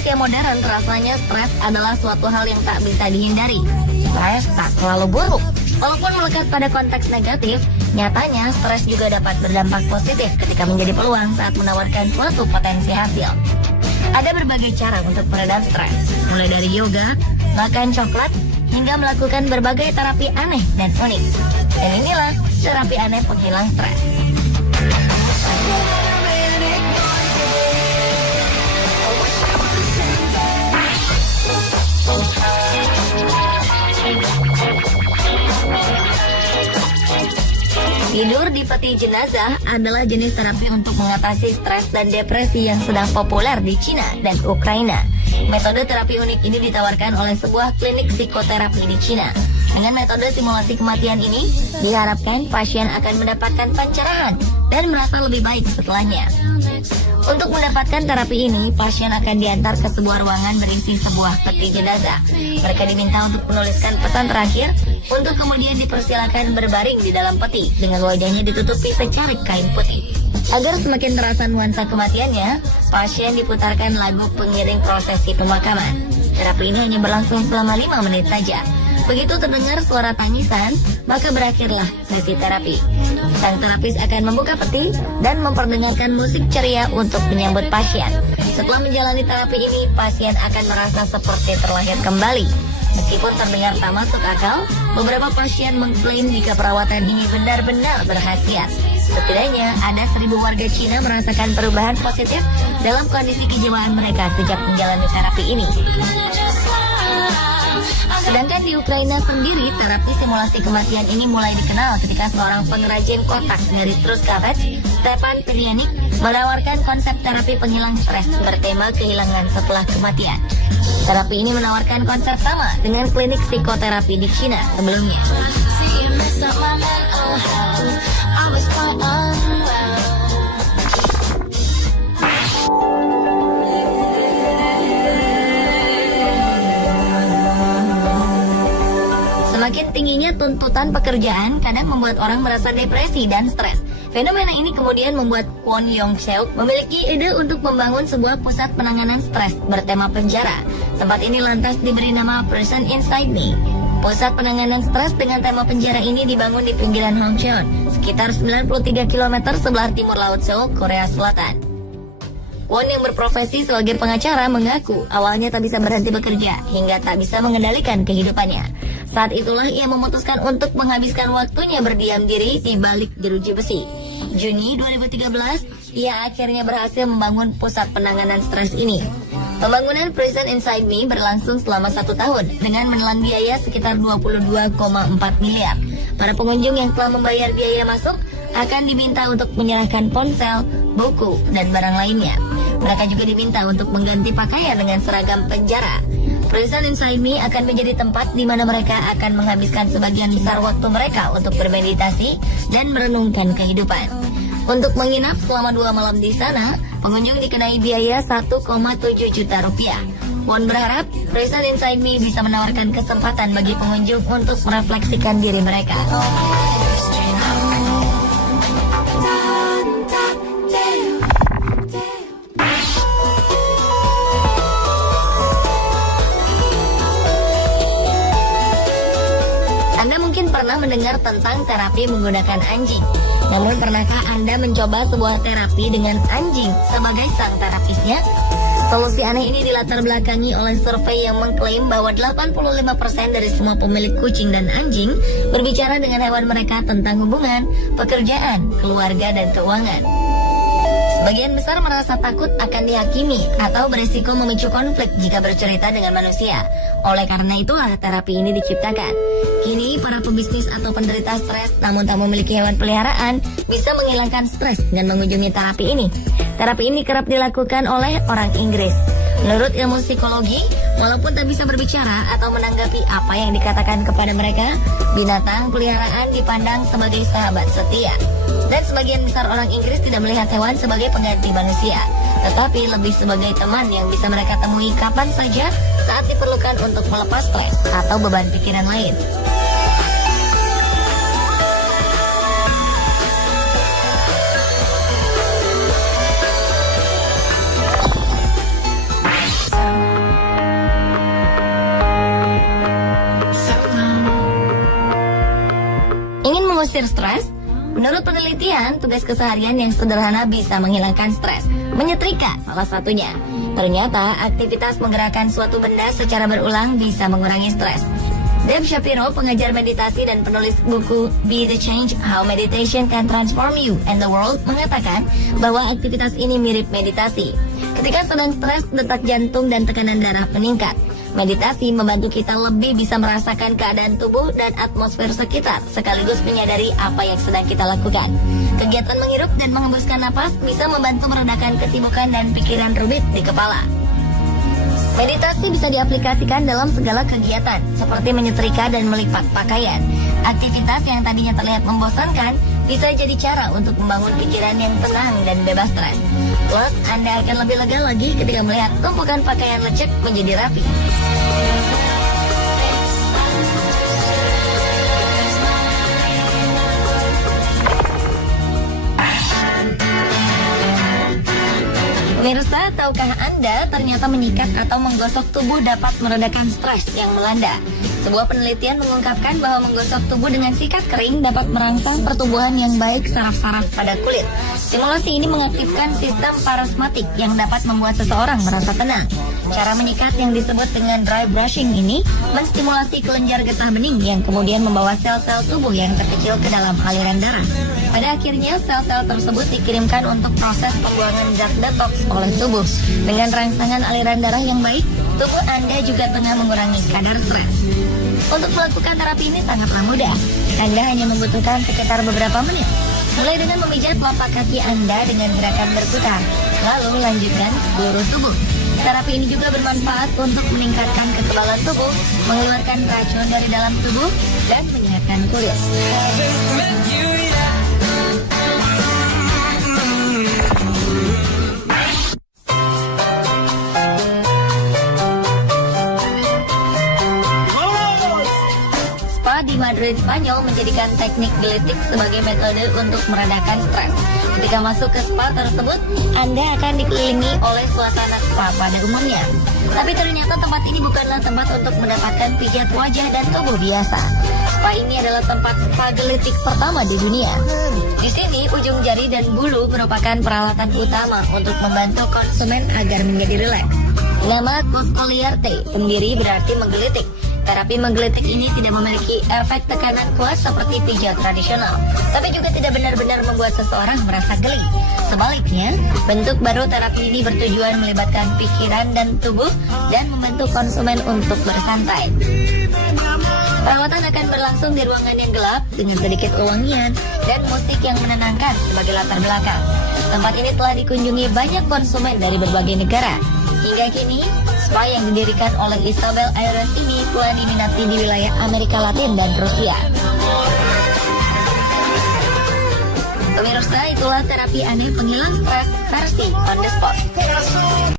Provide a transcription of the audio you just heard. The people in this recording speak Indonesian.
usia modern, rasanya stres adalah suatu hal yang tak bisa dihindari. Stres tak selalu buruk. Walaupun melekat pada konteks negatif, nyatanya stres juga dapat berdampak positif ketika menjadi peluang saat menawarkan suatu potensi hasil. Ada berbagai cara untuk meredam stres, mulai dari yoga, makan coklat, hingga melakukan berbagai terapi aneh dan unik. Dan inilah terapi aneh penghilang stres. Tidur di peti jenazah adalah jenis terapi untuk mengatasi stres dan depresi yang sedang populer di Cina dan Ukraina. Metode terapi unik ini ditawarkan oleh sebuah klinik psikoterapi di Cina. Dengan metode simulasi kematian ini, diharapkan pasien akan mendapatkan pencerahan dan merasa lebih baik setelahnya. Untuk mendapatkan terapi ini, pasien akan diantar ke sebuah ruangan berisi sebuah peti jenazah. Mereka diminta untuk menuliskan pesan terakhir, untuk kemudian dipersilakan berbaring di dalam peti dengan wajahnya ditutupi secarik kain putih. Agar semakin terasa nuansa kematiannya, pasien diputarkan lagu pengiring prosesi pemakaman. Terapi ini hanya berlangsung selama 5 menit saja. Begitu terdengar suara tangisan, maka berakhirlah sesi terapi. Sang terapis akan membuka peti dan memperdengarkan musik ceria untuk menyambut pasien. Setelah menjalani terapi ini, pasien akan merasa seperti terlahir kembali. Meskipun terdengar tak masuk akal, beberapa pasien mengklaim jika perawatan ini benar-benar berkhasiat. Setidaknya ada 1.000 warga Cina merasakan perubahan positif dalam kondisi kejiwaan mereka sejak menjalani terapi ini. Sedangkan di Ukraina sendiri, terapi simulasi kematian ini mulai dikenal ketika seorang pengrajin kotak dari Truskavets, Stepan Pilianik, menawarkan konsep terapi penghilang stres bertema kehilangan setelah kematian. Terapi ini menawarkan konsep sama dengan klinik psikoterapi di Cina sebelumnya. Semakin tingginya tuntutan pekerjaan kadang membuat orang merasa depresi dan stres. Fenomena ini kemudian membuat Kwon Yong-seok memiliki ide untuk membangun sebuah pusat penanganan stres bertema penjara. Tempat ini lantas diberi nama Prison Inside Me. Pusat penanganan stres dengan tema penjara ini dibangun di pinggiran Hongcheon, sekitar 93 km sebelah timur laut Seoul, Korea Selatan. Won yang berprofesi sebagai pengacara mengaku awalnya tak bisa berhenti bekerja hingga tak bisa mengendalikan kehidupannya. Saat itulah ia memutuskan untuk menghabiskan waktunya berdiam diri di balik jeruji besi. Juni 2013, ia akhirnya berhasil membangun pusat penanganan stres ini. Pembangunan Prison Inside Me berlangsung selama 1 tahun dengan menelan biaya sekitar 22,4 miliar. Para pengunjung yang telah membayar biaya masuk akan diminta untuk menyerahkan ponsel, buku, dan barang lainnya. Mereka juga diminta untuk mengganti pakaian dengan seragam penjara. Prison Inside Me akan menjadi tempat di mana mereka akan menghabiskan sebagian besar waktu mereka untuk bermeditasi dan merenungkan kehidupan. Untuk menginap selama 2 malam di sana, pengunjung dikenai biaya 1,7 juta rupiah. Won berharap Prison Inside Me bisa menawarkan kesempatan bagi pengunjung untuk merefleksikan diri mereka. Anda mungkin pernah mendengar tentang terapi menggunakan anjing. Namun pernahkah Anda mencoba sebuah terapi dengan anjing sebagai sang terapisnya? Solusi aneh ini dilatar belakangi oleh survei yang mengklaim bahwa 85% dari semua pemilik kucing dan anjing berbicara dengan hewan mereka tentang hubungan, pekerjaan, keluarga, dan keuangan. Sebagian besar merasa takut akan dihakimi atau berisiko memicu konflik jika bercerita dengan manusia. Oleh karena itulah terapi ini diciptakan. Kini para pebisnis atau penderita stres namun tak memiliki hewan peliharaan bisa menghilangkan stres dengan mengunjungi terapi ini. Terapi ini kerap dilakukan oleh orang Inggris. Menurut ilmu psikologi, walaupun tak bisa berbicara atau menanggapi apa yang dikatakan kepada mereka, binatang peliharaan dipandang sebagai sahabat setia. Dan sebagian besar orang Inggris tidak melihat hewan sebagai pengganti manusia, tetapi lebih sebagai teman yang bisa mereka temui kapan saja saat diperlukan untuk melepas stres atau beban pikiran lain. Menurut penelitian, tugas keseharian yang sederhana bisa menghilangkan stres. Menyetrika salah satunya. Ternyata aktivitas menggerakkan suatu benda secara berulang bisa mengurangi stres. Dave Shapiro, pengajar meditasi dan penulis buku Be the Change, How Meditation Can Transform You and the World, mengatakan bahwa aktivitas ini mirip meditasi. Ketika sedang stres, detak jantung dan tekanan darah meningkat. Meditasi membantu kita lebih bisa merasakan keadaan tubuh dan atmosfer sekitar, sekaligus menyadari apa yang sedang kita lakukan. Kegiatan menghirup dan menghembuskan napas bisa membantu meredakan kesibukan dan pikiran rumit di kepala. Meditasi bisa diaplikasikan dalam segala kegiatan, seperti menyetrika dan melipat pakaian. Aktivitas yang tadinya terlihat membosankan bisa jadi cara untuk membangun pikiran yang tenang dan bebas stres. Plus, Anda akan lebih lega lagi ketika melihat tumpukan pakaian lecek menjadi rapi. Pemirsa, tahukah Anda ternyata menyikat atau menggosok tubuh dapat meredakan stres yang melanda? Sebuah penelitian mengungkapkan bahwa menggosok tubuh dengan sikat kering dapat merangsang pertumbuhan yang baik saraf-saraf pada kulit. Stimulasi ini mengaktifkan sistem parasmatik yang dapat membuat seseorang merasa tenang. Cara menyikat yang disebut dengan dry brushing ini menstimulasi kelenjar getah bening yang kemudian membawa sel-sel tubuh yang terkecil ke dalam aliran darah. Pada akhirnya, sel-sel tersebut dikirimkan untuk proses pembuangan zat detox oleh tubuh. Dengan rangsangan aliran darah yang baik, tubuh Anda juga tengah mengurangi kadar stres. Untuk melakukan terapi ini sangatlah mudah. Anda hanya membutuhkan sekitar beberapa menit. Mulai dengan memijat telapak kaki Anda dengan gerakan berputar, lalu lanjutkan seluruh tubuh. Terapi ini juga bermanfaat untuk meningkatkan kekebalan tubuh, mengeluarkan racun dari dalam tubuh, dan menyehatkan kulit. Di Madrid, Spanyol menjadikan teknik gelitik sebagai metode untuk meredakan stres. Ketika masuk ke spa tersebut, Anda akan dikelilingi oleh suasana spa pada umumnya. Tapi ternyata tempat ini bukanlah tempat untuk mendapatkan pijat wajah dan tubuh biasa. Spa ini adalah tempat spa gelitik pertama di dunia. Di sini, ujung jari dan bulu merupakan peralatan utama untuk membantu konsumen agar menjadi rileks. Nama Coscoliarte sendiri berarti menggelitik. Terapi menggelitik ini tidak memiliki efek tekanan kuat seperti pijat tradisional, tapi juga tidak benar-benar membuat seseorang merasa geli. Sebaliknya, bentuk baru terapi ini bertujuan melibatkan pikiran dan tubuh dan membantu konsumen untuk bersantai. Perawatan akan berlangsung di ruangan yang gelap dengan sedikit wewangian dan musik yang menenangkan sebagai latar belakang. Tempat ini telah dikunjungi banyak konsumen dari berbagai negara. Hingga kini, spa yang didirikan oleh Isabel Ayres ini telah diminati di wilayah Amerika Latin dan Rusia. Pemirsa, itulah terapi aneh penghilang stres versi on the spot.